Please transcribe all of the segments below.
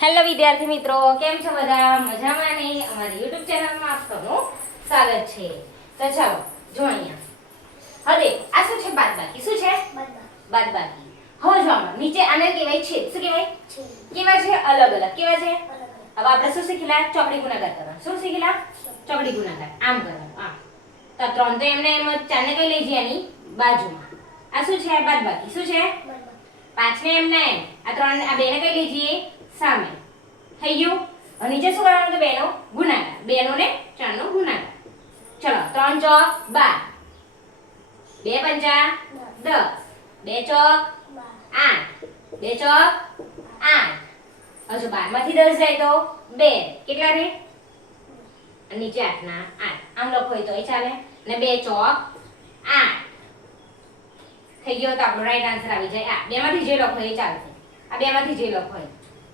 Hello વિદ્યાર્થી મિત્રો, કેમ છો બધા? મજામાં ને? અમારી YouTube ચેનલમાં આપનું સ્વાગત છે. તો ચાલો જો અહીંયા. હવે આ શું છે? બાદબાકી. શું છે? બાદબાકી. હવે જો આમાં નીચે આને કહેવાય છેદ. શું કહેવાય? કેવા છે? અલગ અલગ. કેવા છે? હવે આપણે શું શીખેલા? ચોકડી ગુણાકાર કરવાનો. શું શીખેલા? ચોકડી ગુણાકાર. આમ કરવાનું. આમ. તો ત્રણ તો એમને એમ જ ચારને કઈ લઈ જવાની બાજુમાં. આ શું છે? બાદબાકી. શું છે? પાંચને એમને એમ. આ ત્રણ આ બેને કઈ લઈ જઈએ? સામે. થઈ ગયું. હવે નીચે શું કરવાનું? તો બેનો ગુણાકાર. બેનો ને ચારનો ગુણાકાર. ચલો 3 ચોક 12, 2 પંચા 10, 2 ચોક 8, 2 ચોક 8. હજુ 12 માંથી 10 જાય તો 2 કેટલા રહે? નીચે 8 ના 8. આમ લખો હોય તોય ચાલે. ને 2 ચોક 8. થઈ ગયો. તો આપણો રાઈટ આન્સર આવી જાય. આ બે માંથી જે લખો એ ચાલશે. આ બે માંથી જે લખો એ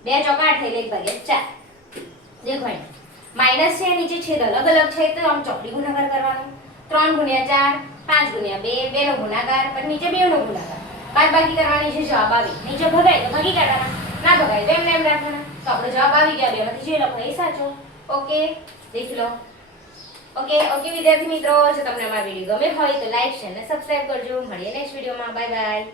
2 ચોક 8 થઈ એટલે 1 ભાગ્યા 4. દેખો માઈનસ છે, નીચે છેદ અલગ અલગ છે તો આમ ચોકડી ગુણાકાર કરવાનો. 3 ગુણ્યા 4, 5 ગુણ્યા 2, 2 નો ગુણાકાર, પછી નીચે 2 નો ગુણાકાર. બાદબાકી કરવાની છે. જવાબ આવી. નીચે ભગાય તો ભાગી કાઢવાના, ના ભગાય તો એમને એમ રાખવાના. તો આપણો જવાબ આવી ગયા. બેમાંથી જે લખો એ સાચો. ઓકે, દેખી લો. ઓકે વિદ્યાર્થી મિત્રો, જો તમને અમારો વિડિયો ગમે હોય તો લાઈક, શેર અને સબસ્ક્રાઇબ કરજો. મળીએ નેક્સ્ટ વિડિયોમાં. Bye bye.